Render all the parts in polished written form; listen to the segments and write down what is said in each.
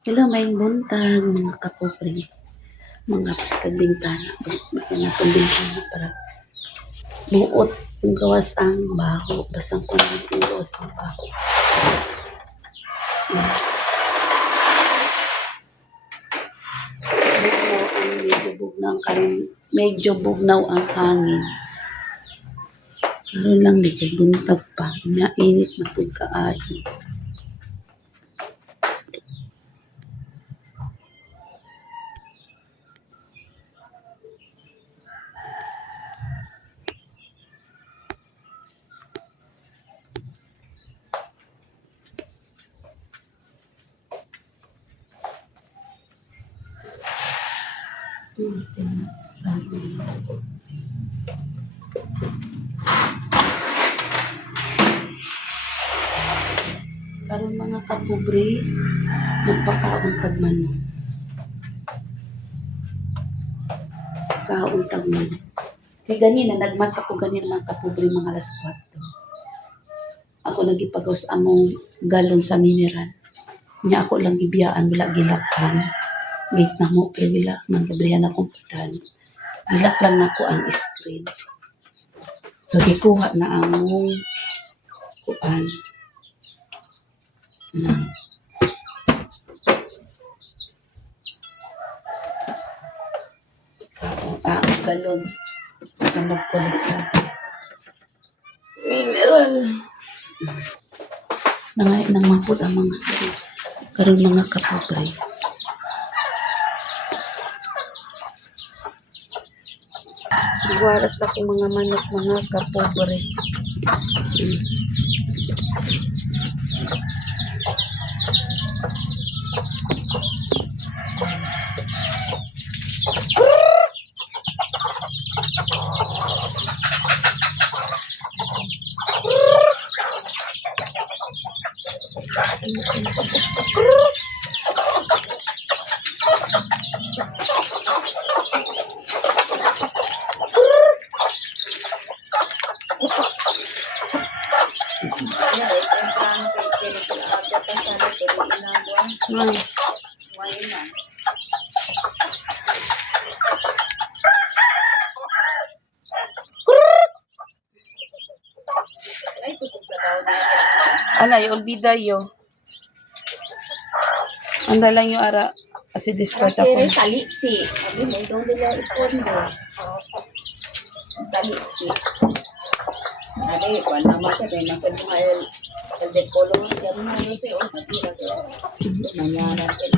Hello, maayong buntag, mga kapobre, mga kagbintana. Magyan akong bintana para buot ang gawas ang baho. Basang ko ang gawas ang baho. Medyo bugnaw ang hangin. Karon lang di kay buntag pa. Mainit na pud kaayo. Karon mga kapobre, magpakaon tag manok. Kaon tag manok. Kay ganina nagmata ko ganina mga kapobre mga alas 4. Ako nagipagawas among galon sa mineral. Nya ako lang gibiyaan wala gilakhan. Wait na mo pero wala man gabrihan akong pudan. Gilak lang nako ang screen. So gikuha na among kuan na galon sa magkulit sa mineral. Nangay nang mapud ang mga karon mga kapobre. Iwaras na ko mga manok mga kapobre. Anay, olbida yo. Anda lang yung ara. Kasi discard ako. Taliti. Sabi mo, doon nila ispondo. Taliti. Ade, kuwan naman siya. Dahil nasa mga el de color. Sabi mo, ano siya. Matira siya. Manyara siya.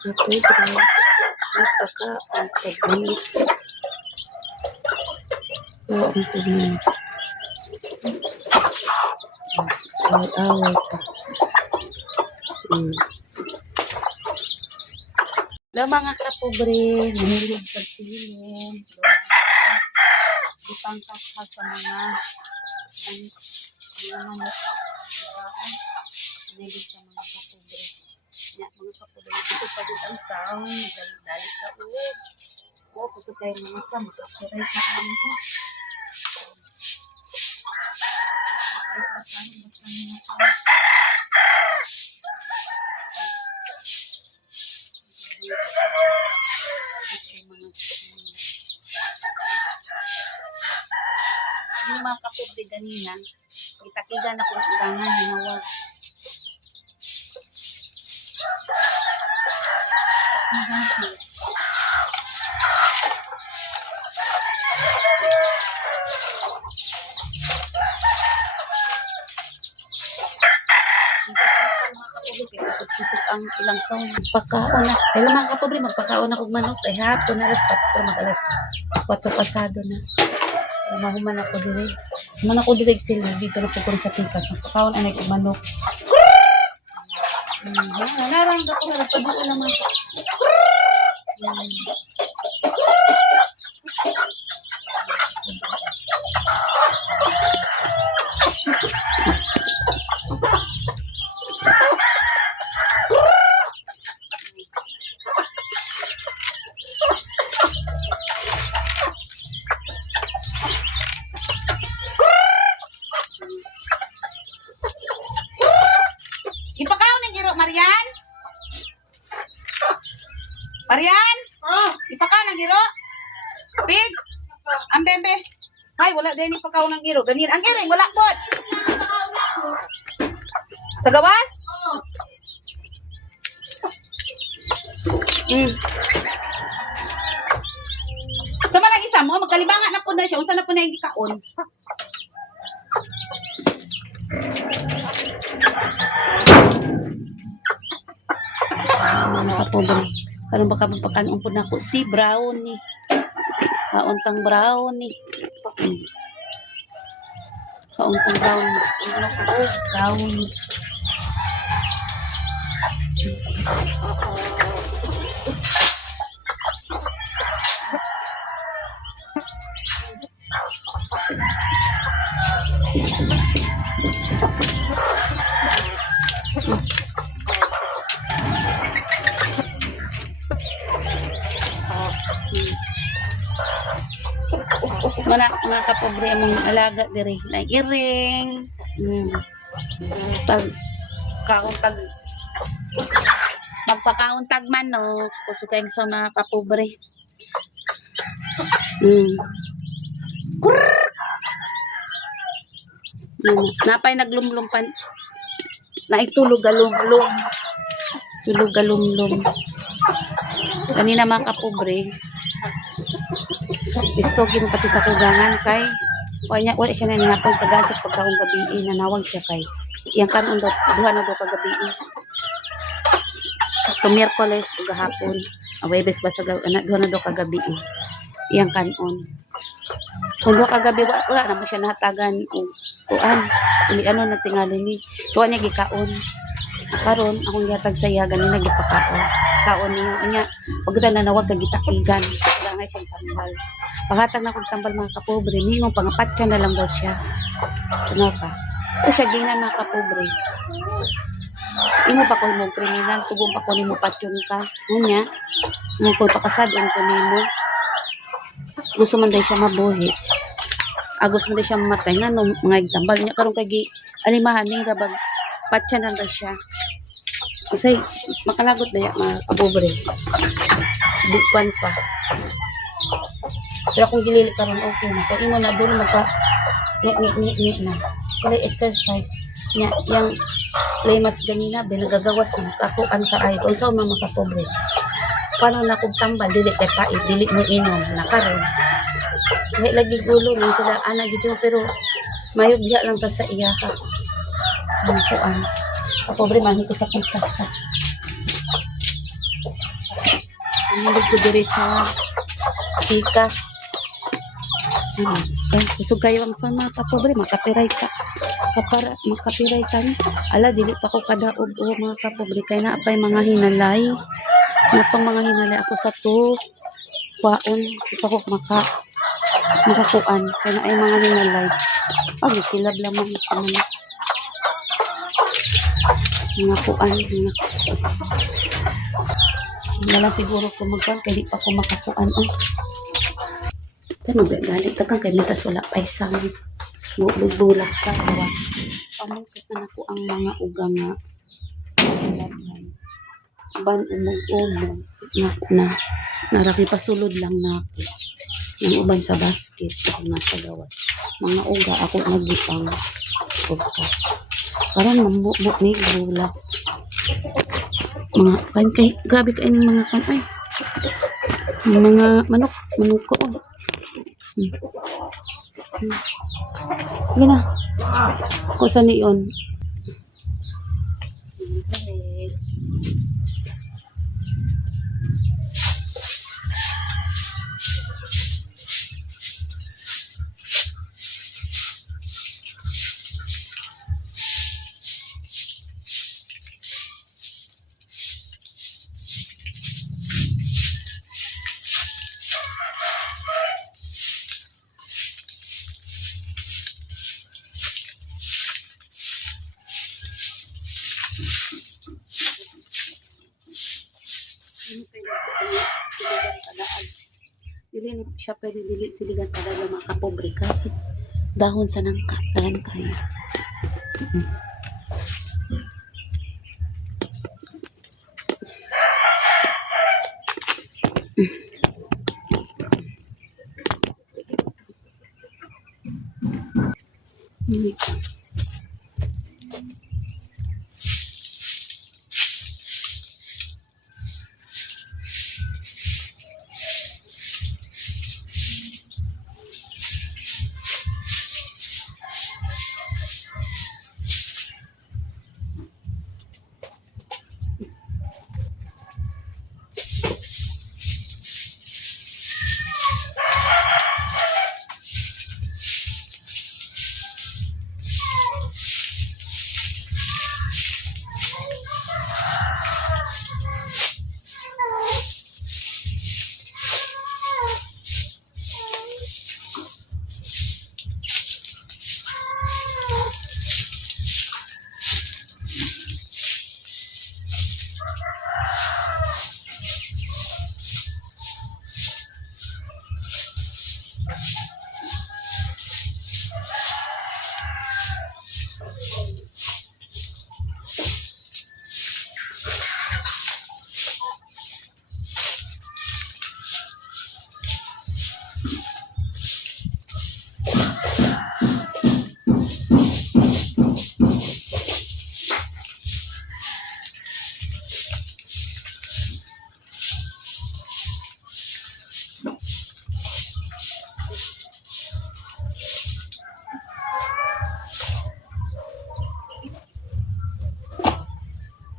Kapit rin. Napaka ang pagbanit. Oo, ang pagbanit. Away pa. Hello mga kapobre, nahilog sa silong. Ipangkas ka sa mga manok. Nahilog sa mga kapobre. Ya, mga kapobre, ito pa din ang sound. Dali sa uod. O, kasi tayo mga sa makakiray sa kanila. Yung mga kapobre ganina, itakigan na kung ulangan, hinawag. Kisip ang ilang sound. Magpakaon na. Kaya mga kapobre, magpakaon na kong manok. Ay hapon na alas 4, mag-alas 4 pasado na. Mahuman ako dire. Man ako dire sila dito na po ko sa pikas. Magpakaon anay kong manok. Narang ka po na nagpaduo naman. Marian! Ipaka ng giro? Pids! Ang bebe! Ay, wala din ipakaw ng giro. Ganyan. Ang giring, wala po! Sa gawas? Sama ng isa mo, magkalibangan na po na siya. Unsa na po na yung gikaon? Mga kapobre. Karon baka magpakanon po na ako si brownie. Kauntang brownie. Kauntang brownie. Brownie. Mga kapobre among alaga diri na iring. Tag kauntag magpakauntag manok kusugay sa mga kapobre. Napay naglumlumpan na itulog galumlum. Tulog galumlum. Kanina mga kapobre. Istogin pati sa kugangan kay wala siya na ninapag tagadto pagkaong gabi nanawag siya kay iyang kanon do duha na do ka gabi to Miyerkules ug gahapon Huwebes ba sa duha na do ka gabi iyang kanon kung duha ka gabi wala na mo siya nahatagan og kuan uli ano na tingali ni tuwa niya gikaon karon akong gihatag sa iya ganina gipakaon kaon niya anya pag na nawag ka gitakigan ngay siyang tambal. Pahatag na kong tambal mga kapobre, mimong pangapatya na lang daw siya. Ano ka? O siya gina mga kapobre. Imo pa ko mong kriminal, sugong pa ko ni mo patyon ka. Ngunya, mo ko pakasadon ko ni mo. Gusto man din siya mabuhi. Agos man din siya mamatay nga no, mga tambal niya. Karong kagi alimahan ni rabag patya na daw siya. Kasi makalagot na mga kapobre. Bukwan pa. Pero kung gilili ka ron, okay na. Kung imo na doon magpa ni na. Kaya exercise. Yang lemas ganina, binagagawas na. Kakuan ka ay. Kung saan mga kapobre. Paano na kung tambal, dili kay pait, dili mo inom, nakaroon. Kaya lagi gulo lang sila, anak dito, pero mayubya lang ta sa iya ka. Ang kuan. Kapobre, mahin ko sa podcast ka. Mahilig ko diri sa ikas. Kusog kayo ang son mga kapobre, makapiray ka. Makapiray ka ni. Ala, dili pa ko kadaog o mga kapobre. Kaya na apay mga hinalay. Napang mga hinalay ako sa to. Kwaon. Di pa ko makakuan. Kaya na ay mga hinalay. Kilab lamang sa mga kuan. Wala siguro ko magkuhan. Kaya di pa ko makakuan. Pero galit ka kay mitas wala pa isang bulak sa kawa. Pamungkas na ako ang mga ugang nga ban umog-umog na naraki pasulod lang na ako ng uban sa basket ako nasa gawas. Mga uga ako nagipang podcast. Parang mambuk ni bulak. Mga kay grabe ka ining mga kan ay. Mga manok ko. Gina. Kusa ni on. Dili ni siya pwede dili siligan talaga mga kapobre kasi dahon sa nangka kayan kaya.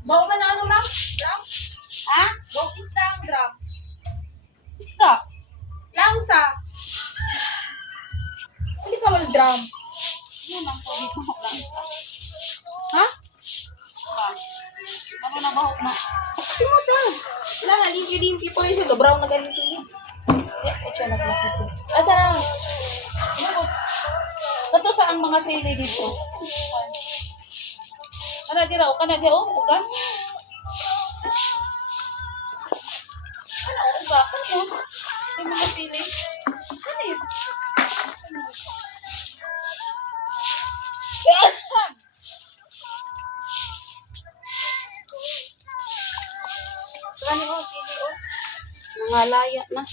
Bawa ka na ano lang? Drum? Ha? Bawa isda ang drum. Isda? Langsa. Hindi ka wala drum. Ano nang po dito mo langsa? Ha? Ano na bahok na? Sino ka? Wala na, limpi-limpi po yung silo. Brown na ganito yun. Eh, o siya naglakit ko. Asa na? Ano po? Kato saan mga sili dito? Kana di raw, kana di o, uga. Ano, uga, kanyo? May mga pili. Ano yun? Kani o, pili o. Nangalaya na.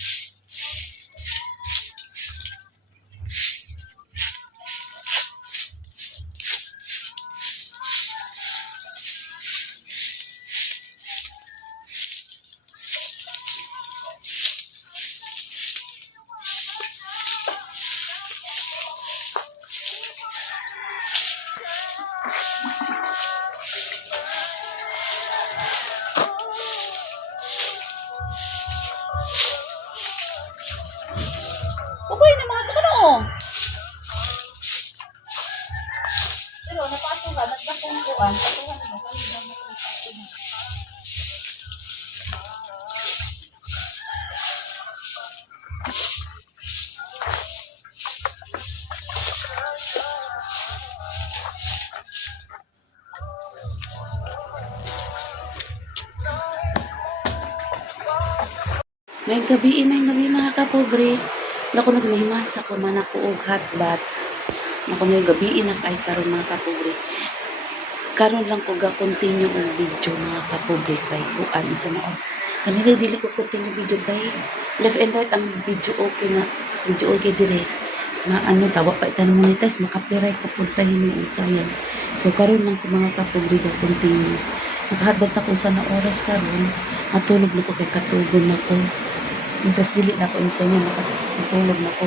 Ugoy na mga ano? Pero napasok ka, nagbakong kuan. Patuhan mo, kanina mo kung patuhan. May gabi mga kapobre. Naku nagmahimasa ko man ako og hatbat. Naku may gabi na kay karon mga kapobre. Karon lang ko ga continue ang video mga kapobre kay kuan isa na. Kanila dili ko continue video kay left and right ang video okay na. Video okay dire. Na ano tawa pa ita monetize maka-copyright ka punta yun yung sayan. So karon lang ko mga kapobre ga continue. Nakahatbat ako sa na oras karon. Matulog na ko kay katugon na ko. Tapos dili na ko sa niya makatulog na ko.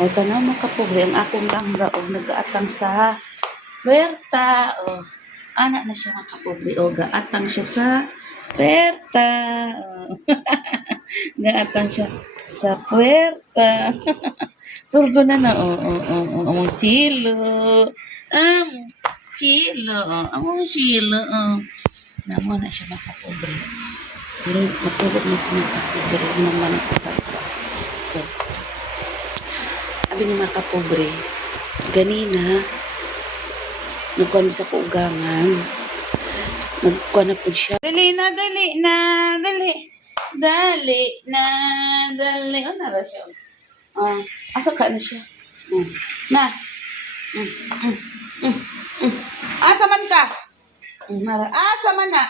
O tanaw mga kapobre ang akong langga o nagaatang sa puwerta. O anak na siya mga kapobre o gaatang siya sa puwerta. O gaatang siya sa puwerta. Turgo na na among chilo. Chilo. Among chilo. Namo na siya mga kapobre. Pero matulog na ko mga kapobre. Ano naman ang kapatid. So, sabi ni mga kapobre, ganina, nagkuhan sa kuugangan, nagkuhan na po siya. Dali na, dali na, dali. Dali na, dali. O, nara siya. Asa ka na siya? Na. Asa man ka? Nara. Asa man na?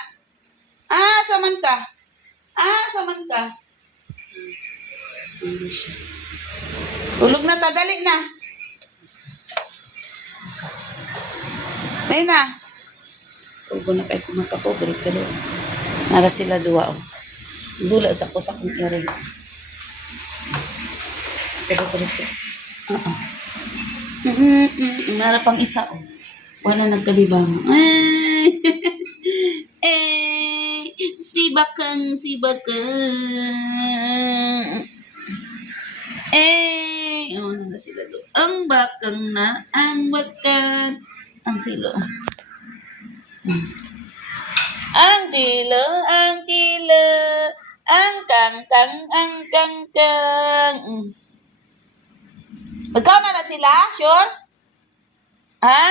Asa man ka? Asa man ka? Hindi siya. Tulog na ta, dali na. Dali na. Tugo na kay mga kapobre, pero nara sila duwa, oh. Dula sa ko sa kong ere. Pero siya. Oo. Nara pang isa, oh. Wala nagkalibang. Si Bakang. Oh, na sila do. Ang bakang. Ang silo. Ang chilo, ang kang. Magkaw na sila, sure? Ha?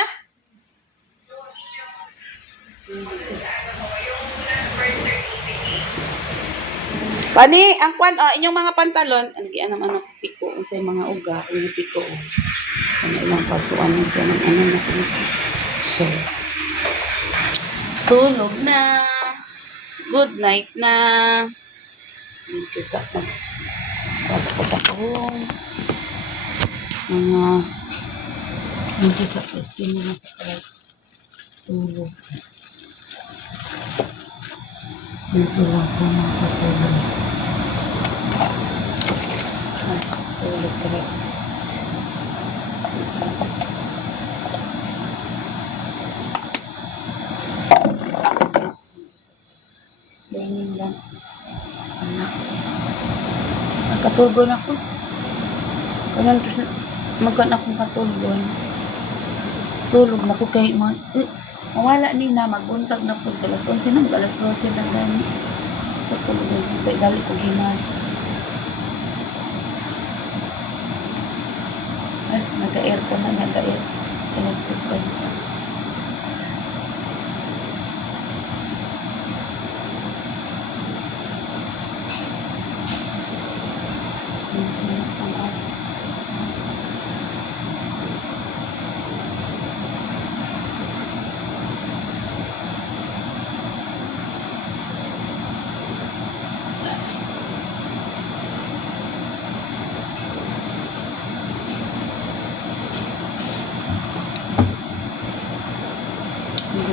Pani, ang kwan, inyong mga pantalon, Ano, piko sa mga uga, yung piko. Ano ilang pagtuan nito ng ano na ko. So, tulog na. Good night na. Dito sa ko sa kong mga dito sa skin na sa kalat. Tulog. Dito lang ko makatulog. Tulog ka rin. Lenin lang. Anak. Nakatulgon ako. Kanan magkan akong katulgon. Tulog na ko kay mawala ni na maguntag na po alas 11 na mag alas 12 na gani. Katulgon kay dali ko gimas. Nagka-aircon na, electric fan pa.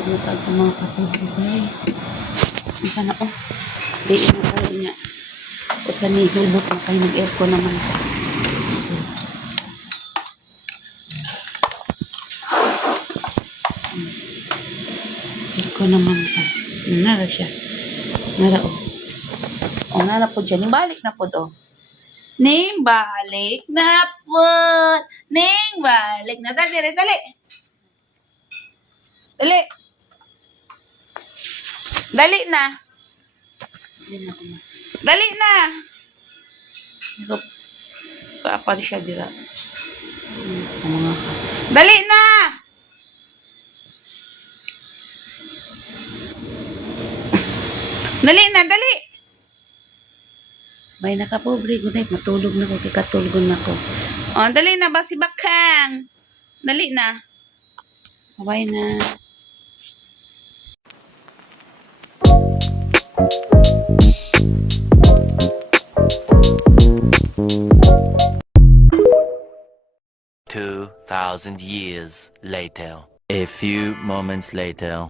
Hindi sa ating mga kapulugay. Isa na, di na kayo niya. O sa nihulot na kayo mag-aircon naman. So, aircon naman ta. Nara siya. Nara, nara po dyan. Balik na po, Ning balik na po. Ning balik na. Dali. Dali na. Dali na. pero, kapal siya dira. Mga ka. Dali na. Dali. May nakapobre. Good night. Matulog na ko. Kikatulgon na ko. Dali na ba si Bakang? Dali na. Bye na. Two 2,000 years later. A few moments later.